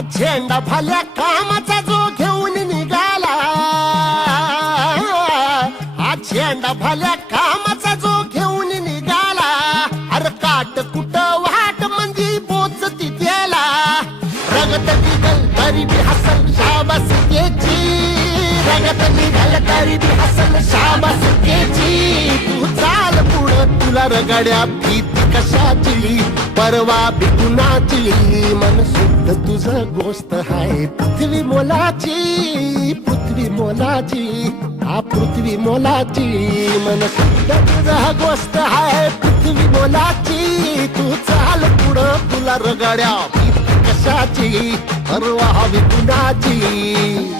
झेंडा फाल्या कामाचा जो घेऊन निघाला. हा झेंडा फाल्या काम रगत निघल तरी बी हसल तू चाल पुढं तुला रगड्या भीती कशाची? परवा बिगुनाची मन शुद्ध तुझं गोष्ट हाय. पृथ्वी मोलाची पृथ्वी मोलाची हा पृथ्वी मोलाची. मन शुद्ध तुझा गोष्ट हाय. पृथ्वी मोलाची तू चाल पुढं तुला रगड्या भीती कशाची? परवा बिगुनाची जो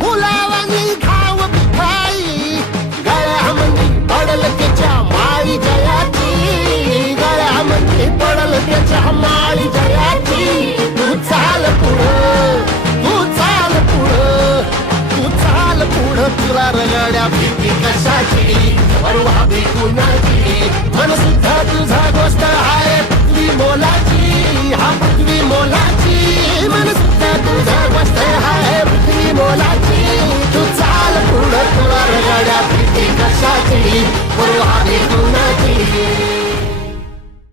तुला भीती कशाची? परवा कुणाची? मन सुद्धा तुझा गोष्ट आहे पृथ्वी मोलाची. हा पृथ्वी मोलाची. मन सुद्धा तुझा गोष्ट आहे पृथ्वी मोलाची. तू चाल पूर्ण तुला रगड्या भीती कशाची? परवा कुणाची?